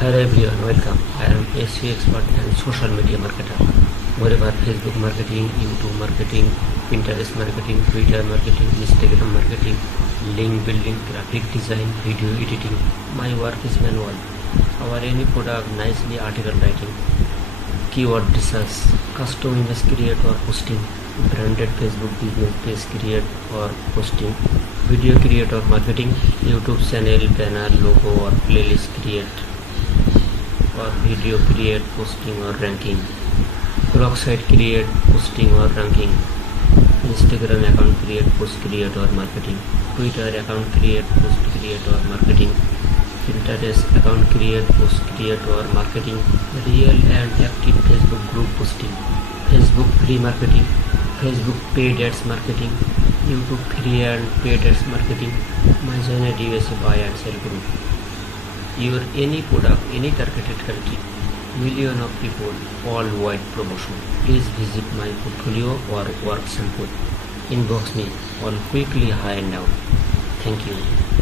Hello everyone, welcome. I am SEO expert and social media marketer. Moreover, Facebook marketing, YouTube marketing, Pinterest marketing, Twitter marketing, Instagram marketing, link building, graphic design, video editing. My work is manual. Our any product, nicely article writing, keyword research, custom image create or posting, branded Facebook business page create or posting, video create or marketing, YouTube channel, banner, logo or playlist create or video create, posting or ranking, blog site create, posting or ranking, Instagram account create, post create or marketing, Twitter account create, post create or marketing, Pinterest account create, post create or marketing, real and active Facebook group posting, Facebook free marketing, Facebook paid ads marketing, YouTube free and paid ads marketing, my China USA buy and sell group. Your any product, any targeted country, million of people, all wide promotion. Please visit my portfolio or work sample. Inbox me all quickly high and out. Thank you.